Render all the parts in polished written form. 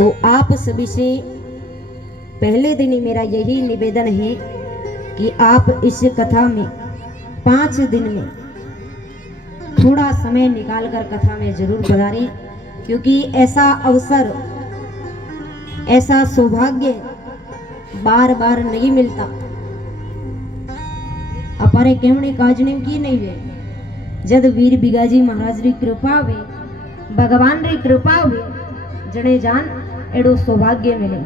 तो आप सभी से पहले दिन ही मेरा यही निवेदन है कि आप इस कथा में 5 दिन में थोड़ा समय निकालकर कथा में जरूर पधारें, क्योंकि ऐसा अवसर, ऐसा सौभाग्य बार बार नहीं मिलता। अपारे केवणे काजने की नहीं वे जद वीर बिगाजी महाराज री कृपा हुई, भगवान री कृपा हुई, जने जान एडो सौभाग्य मिले।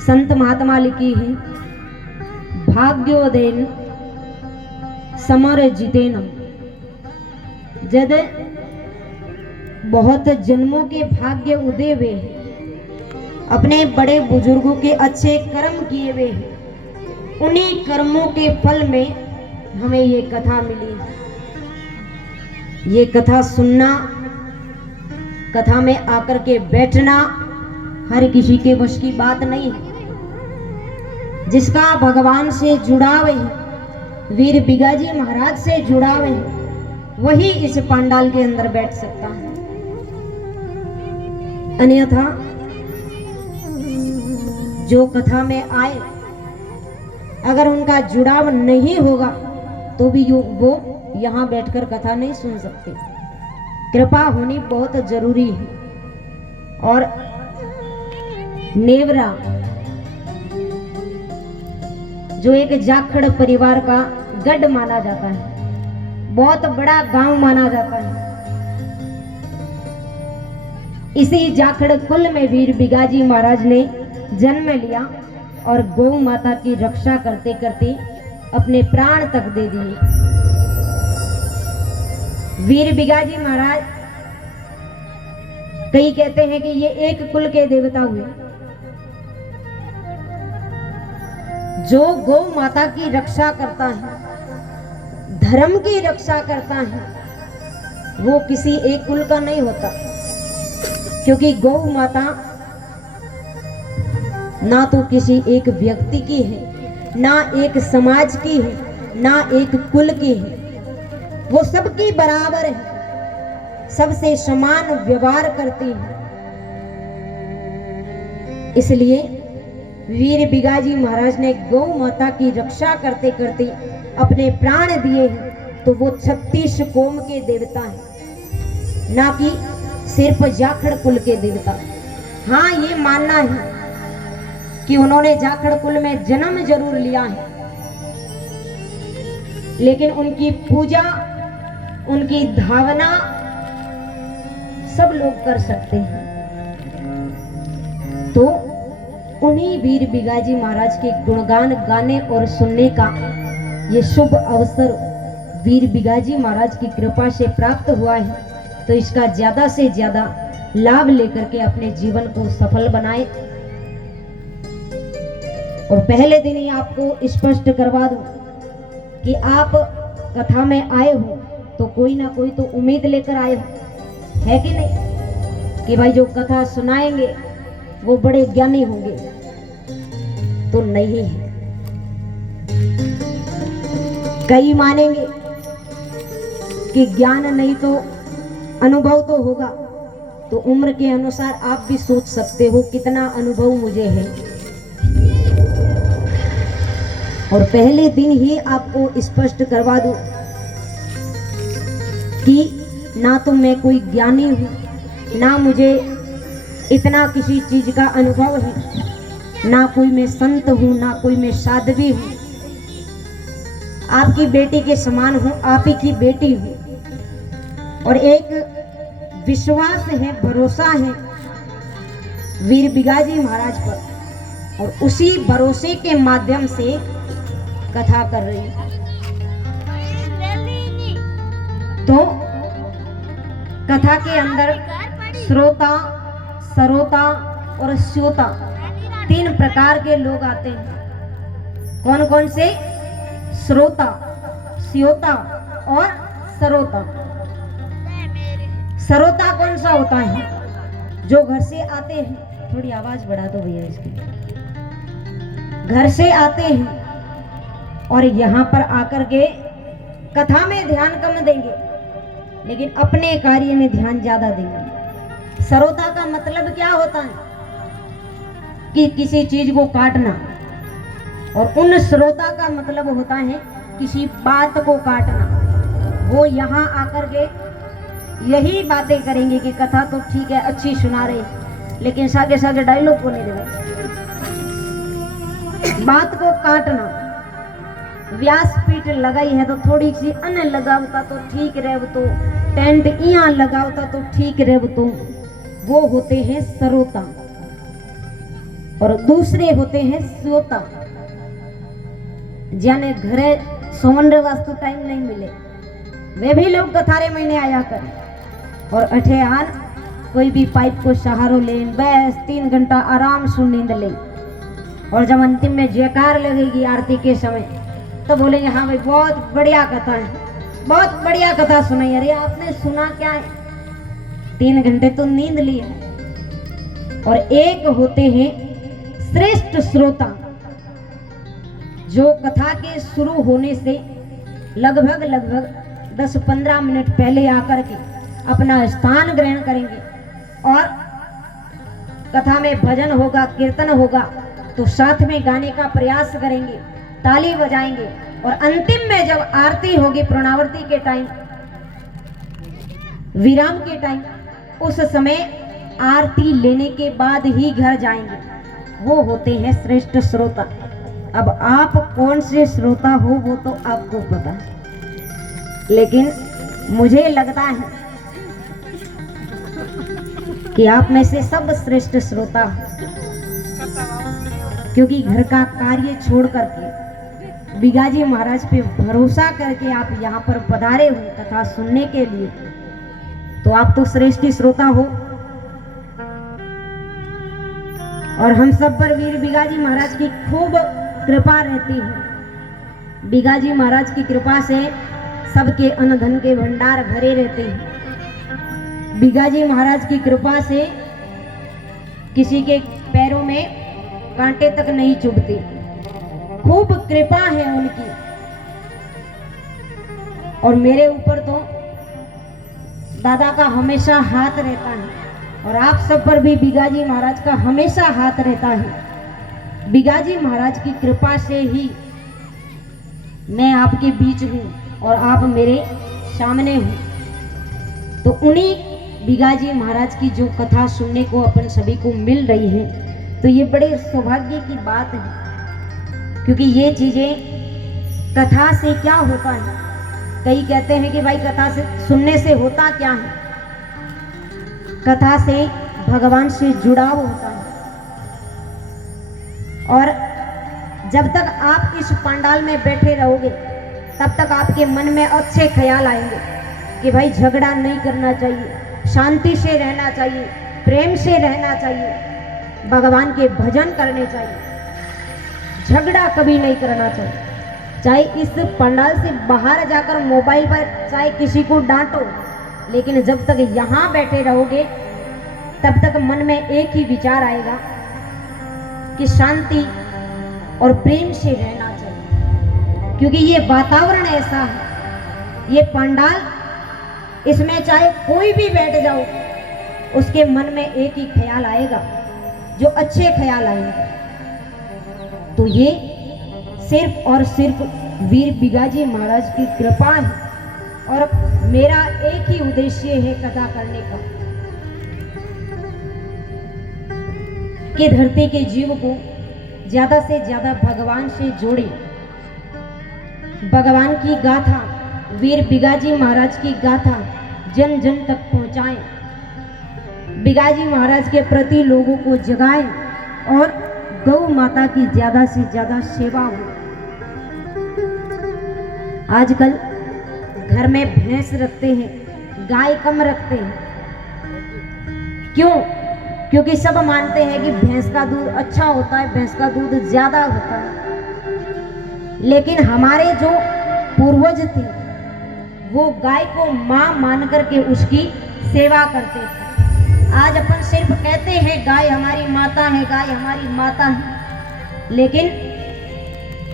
संत महात्मा लिखी है, भाग्योदयन समर जितेनम। जद बहुत जन्मों के भाग्य उदय हुए, अपने बड़े बुजुर्गों के अच्छे कर्म किए हुए, उन्हीं कर्मों के फल में हमें ये कथा मिली। ये कथा सुनना, कथा में आकर के बैठना हर किसी के वश की बात नहीं है। जिसका भगवान से जुड़ाव है, वीर बिगाजी महाराज से जुड़ाव है, वही इस पंडाल के अंदर बैठ सकता है। अन्यथा जो कथा में आए, अगर उनका जुड़ाव नहीं होगा तो भी वो यहाँ बैठकर कथा नहीं सुन सकते। कृपा होनी बहुत जरूरी है। और नेवरा जो एक जाखड़ परिवार का गढ़ माना जाता है, बहुत बड़ा गांव माना जाता है, इसी जाखड़ कुल में वीर बिगाजी महाराज ने जन्म लिया और गौ माता की रक्षा करते करते अपने प्राण तक दे दिए। वीर बिगाजी महाराज, कई कहते हैं कि ये एक कुल के देवता हुए। जो गौ माता की रक्षा करता है, धर्म की रक्षा करता है, वो किसी एक कुल का नहीं होता। क्योंकि गौ माता ना तो किसी एक व्यक्ति की है, ना एक समाज की है, ना एक कुल की है। वो सबकी बराबर है, सबसे समान व्यवहार करती है। इसलिए वीर बिगाजी महाराज ने गौ माता की रक्षा करते करते अपने प्राण दिए हैं, तो वो 36 कोम के देवता हैं, ना कि सिर्फ जाखड़ कुल के देवता। हाँ, ये मानना है कि उन्होंने जाखड़ कुल में जन्म जरूर लिया है, लेकिन उनकी पूजा, उनकी धावना सब लोग कर सकते हैं। तो उन्हीं वीर बिगाजी महाराज के गुणगान गाने और सुनने का ये शुभ अवसर वीर बिगाजी महाराज की कृपा से प्राप्त हुआ है। तो इसका ज्यादा से ज्यादा लाभ लेकर के अपने जीवन को सफल बनाए। और पहले दिन ही आपको स्पष्ट करवा दूं कि आप कथा में आए हो तो कोई ना कोई तो उम्मीद लेकर आए हो, है कि नहीं? कि भाई जो कथा सुनाएंगे वो बड़े ज्ञानी होंगे, तो नहीं है। कई मानेंगे कि ज्ञान नहीं तो अनुभव तो होगा। तो उम्र के अनुसार आप भी सोच सकते हो कितना अनुभव मुझे है। और पहले दिन ही आपको स्पष्ट करवा दूं कि ना तो मैं कोई ज्ञानी हूं, ना मुझे इतना किसी चीज का अनुभव है, ना कोई मैं संत हूं, ना कोई मैं साध्वी हूं। आपकी बेटी के समान हूं, आप ही की बेटी हूं। और एक विश्वास है, भरोसा है वीर बिगाजी महाराज पर, और उसी भरोसे के माध्यम से कथा कर रही हूं। तो कथा के अंदर श्रोता, सरोता और स्योता 3 प्रकार के लोग आते हैं। कौन कौन से? श्रोता, स्योता और सरोता। सरोता कौन सा होता है? जो घर से आते हैं, थोड़ी आवाज बढ़ा दो भैया इसकी। घर से आते हैं और यहाँ पर आकर के कथा में ध्यान कम देंगे, लेकिन अपने कार्य में ध्यान ज्यादा देंगे। सरोता का मतलब क्या क्या होता है कि किसी चीज को काटना, और उन श्रोता का मतलब होता है किसी बात को काटना। वो यहाँ आकर के यही बातें करेंगे कि कथा तो ठीक है, अच्छी सुना रहे, लेकिन सागे सागे डायलॉग को नहीं देगा। बात को काटना, व्यासपीठ लगाई है तो थोड़ी सी अन्य लगावता तो ठीक रहे, तो टेंट यहाँ लगावता तो ठीक रहे, तो वो होते हैं श्रोता। और दूसरे होते हैं श्रोता, जाने घरे सोमन वास्तु टाइम नहीं मिले, वे भी लोग कथारे महीने आया करें और अठे आन कोई भी पाइप को सहारो ले, बस 3 घंटा आराम से नींद ले, और जब अंतिम में जयकार लगेगी आरती के समय तो बोलेंगे हाँ भाई बहुत बढ़िया कथा है, बहुत बढ़िया कथा सुनाई। अरे आपने सुना क्या है, 3 घंटे तो नींद ली है। और एक होते हैं श्रेष्ठ श्रोता, जो कथा के शुरू होने से लगभग 10-15 मिनट पहले आकर के अपना स्थान ग्रहण करेंगे, और कथा में भजन होगा, कीर्तन होगा तो साथ में गाने का प्रयास करेंगे, ताली बजाएंगे, और अंतिम में जब आरती होगी पूर्णावर्ती के टाइम, विराम के टाइम, उस समय आरती लेने के बाद ही घर जाएंगे। वो होते हैं श्रेष्ठ श्रोता। अब आप कौन से श्रोता हो वो तो आपको पता, लेकिन मुझे लगता है कि आप में से सब श्रेष्ठ श्रोता हो, क्योंकि घर का कार्य छोड़ करके बिगाजी महाराज पे भरोसा करके आप यहाँ पर पधारे हो कथा सुनने के लिए, तो आप तो श्रेष्ठ श्रोता हो। और हम सब पर वीर बिगाजी महाराज की खूब कृपा रहती है। बिगाजी महाराज की कृपा से सबके अन्न धन के भंडार भरे रहते हैं। बिगाजी महाराज की कृपा से किसी के पैरों में कांटे तक नहीं चुभते, खूब कृपा है उनकी। और मेरे ऊपर तो दादा का हमेशा हाथ रहता है, और आप सब पर भी बिगाजी महाराज का हमेशा हाथ रहता है। बिगाजी महाराज की कृपा से ही मैं आपके बीच हूँ और आप मेरे सामने हूँ। तो उन्हीं बिगाजी महाराज की जो कथा सुनने को अपन सभी को मिल रही है, तो ये बड़े सौभाग्य की बात है, क्योंकि ये चीजें कथा से क्या होता है। कई कहते हैं कि भाई कथा से सुनने से होता क्या है, कथा से भगवान से जुड़ाव होता है। और जब तक आप इस पंडाल में बैठे रहोगे तब तक आपके मन में अच्छे ख्याल आएंगे कि भाई झगड़ा नहीं करना चाहिए, शांति से रहना चाहिए, प्रेम से रहना चाहिए, भगवान के भजन करने चाहिए, झगड़ा कभी नहीं करना चाहिए। चाहे इस पंडाल से बाहर जाकर मोबाइल पर चाहे किसी को डांटो, लेकिन जब तक यहाँ बैठे रहोगे तब तक मन में एक ही विचार आएगा कि शांति और प्रेम से रहना चाहिए। क्योंकि ये वातावरण ऐसा है, ये पंडाल, इसमें चाहे कोई भी बैठ जाओ उसके मन में एक ही ख्याल आएगा, जो अच्छे ख्याल आएंगे। तो ये सिर्फ और सिर्फ वीर बिगाजी महाराज की कृपा है, और मेरा एक ही उद्देश्य है कथा करने का कि धरती के जीव को ज्यादा से ज्यादा भगवान से जोड़े, भगवान की गाथा, वीर बिगाजी महाराज की गाथा जन जन तक पहुंचाएं, बिगाजी महाराज के प्रति लोगों को जगाएं, और गौ माता की ज्यादा से ज्यादा सेवा हो। आजकल घर में भैंस रखते हैं, गाय कम रखते हैं। क्यों? क्योंकि सब मानते हैं कि भैंस का दूध अच्छा होता है, भैंस का दूध ज्यादा होता है। लेकिन हमारे जो पूर्वज थे वो गाय को मां मान करके उसकी सेवा करते थे। आज अपन सिर्फ कहते हैं गाय हमारी माता है, गाय हमारी माता है, लेकिन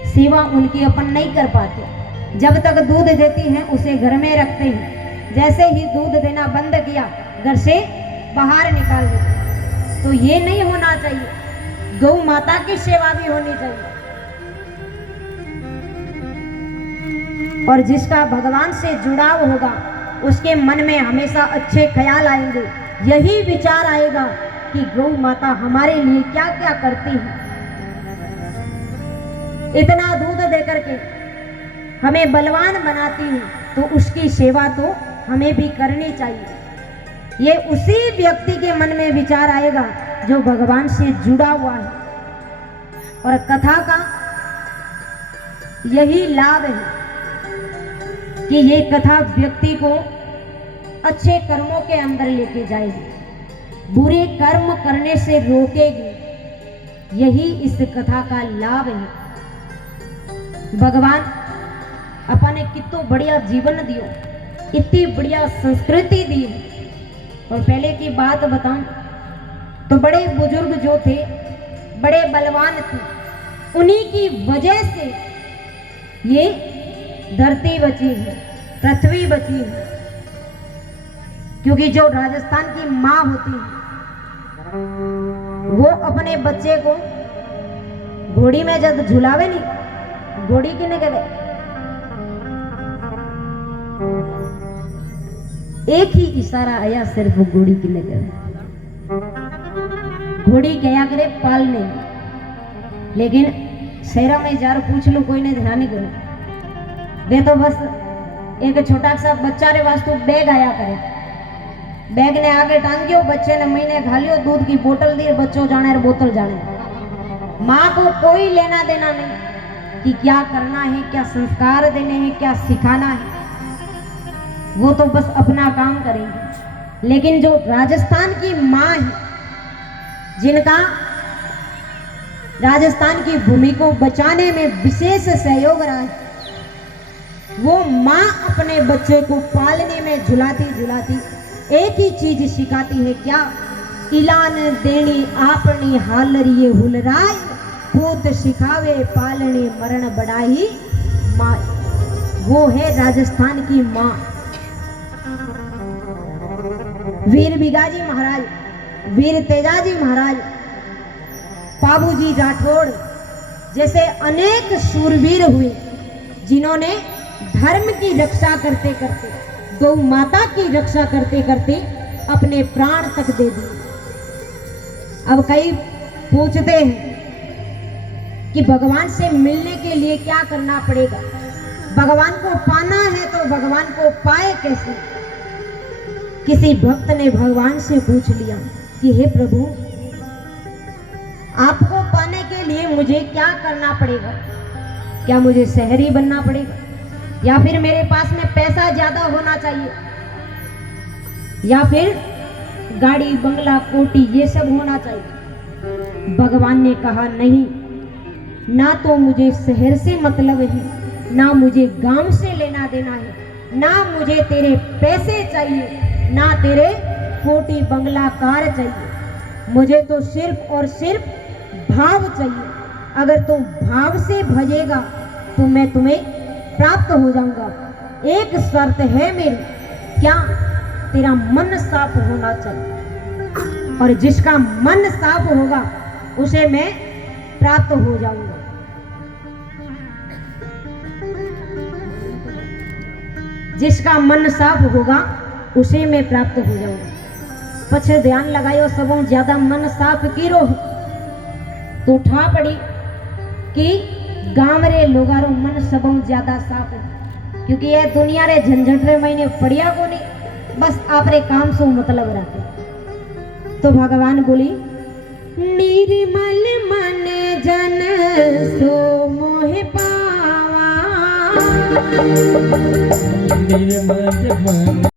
सेवा उनकी अपन नहीं कर पाते। जब तक दूध देती हैं उसे घर में रखते हैं, जैसे ही दूध देना बंद किया घर से बाहर निकाल देते हैं। तो ये नहीं होना चाहिए। गौ माता की सेवा भी होनी चाहिए। और जिसका भगवान से जुड़ाव होगा उसके मन में हमेशा अच्छे ख्याल आएंगे, यही विचार आएगा कि गौ माता हमारे लिए क्या क्या करती है। इतना दूध देकर के हमें बलवान बनाती है, तो उसकी सेवा तो हमें भी करनी चाहिए। ये उसी व्यक्ति के मन में विचार आएगा जो भगवान से जुड़ा हुआ है। और कथा का यही लाभ है कि ये कथा व्यक्ति को अच्छे कर्मों के अंदर लेके जाएगी, बुरे कर्म करने से रोकेगी। यही इस कथा का लाभ है। भगवान अपने कितना बढ़िया जीवन दियो, इतनी बढ़िया संस्कृति दी है। और पहले की बात बताऊं तो बड़े बुजुर्ग जो थे, बड़े बलवान थे, उन्हीं की वजह से ये धरती बची है, पृथ्वी बची है। क्योंकि जो राजस्थान की माँ होती है वो अपने बच्चे को घोड़ी में जब झुलावे नहीं, घोड़ी किने कहवे, एक ही इशारा आया सिर्फ घोड़ी किने कहवे। घोड़ी क्या करे पालने, लेकिन शहरों में जार पूछ लो कोई ने ध्यान नहीं करे। वे तो बस एक छोटा सा बच्चा रे वास्तु बैग आया करे, बैग ने आगे टांगियो, बच्चे ने महीने खा लियो, दूध की बोतल दी, बच्चों जाने और बोतल जाने। माँ को कोई लेना देना नहीं कि क्या करना है, क्या संस्कार देने हैं, क्या सिखाना है। वो तो बस अपना काम करेंगे। लेकिन जो राजस्थान की माँ है, जिनका राजस्थान की भूमि को बचाने में विशेष सहयोग रहा है, वो माँ अपने बच्चे को पालने में झुलाती झुलाती एक ही चीज सिखाती है, क्या? इलान देनी आपनी हालरिए हुलराय, पूत सिखावे पालने मरण बढ़ाई माँ। वो है राजस्थान की माँ। वीर बिगाजी महाराज, वीर तेजाजी महाराज, पाबूजी राठौड़ जैसे अनेक शूरवीर हुए जिन्होंने धर्म की रक्षा करते करते, गौ माता की रक्षा करते करते अपने प्राण तक दे दिए। अब कई पूछते हैं कि भगवान से मिलने के लिए क्या करना पड़ेगा, भगवान को पाना है तो भगवान को पाए कैसे। किसी भक्त ने भगवान से पूछ लिया कि हे प्रभु, आपको पाने के लिए मुझे क्या करना पड़ेगा? क्या मुझे शहरी बनना पड़ेगा, या फिर मेरे पास में पैसा ज्यादा होना चाहिए, या फिर गाड़ी बंगला कोठी ये सब होना चाहिए? भगवान ने कहा नहीं, ना तो मुझे शहर से मतलब है, ना मुझे गांव से लेना देना है, ना मुझे तेरे पैसे चाहिए, ना तेरे कोठी बंगला कार चाहिए। मुझे तो सिर्फ और सिर्फ भाव चाहिए। अगर तुम भाव से भजेगा तो मैं तुम्हें प्राप्त हो जाऊंगा। एक शर्त है मेरी, क्या? तेरा मन साफ होना चाहिए, और जिसका मन साफ होगा उसे मैं प्राप्त हो जाऊंगा। जिसका मन साफ होगा उसे मैं प्राप्त हो जाऊंगा। पछे ध्यान लगायो, सबों ज्यादा मन साफ कीरो तो ठा पड़ी कि गांव रे लोगारो मन सबों ज्यादा साफ है। क्योंकि ये दुनिया रे झंझट रे महीने पड़िया को नहीं, बस आपरे काम से मतलब रखे। तो भगवान बोली, निर्मल मन जन सो मोह पावा, निर्मल मन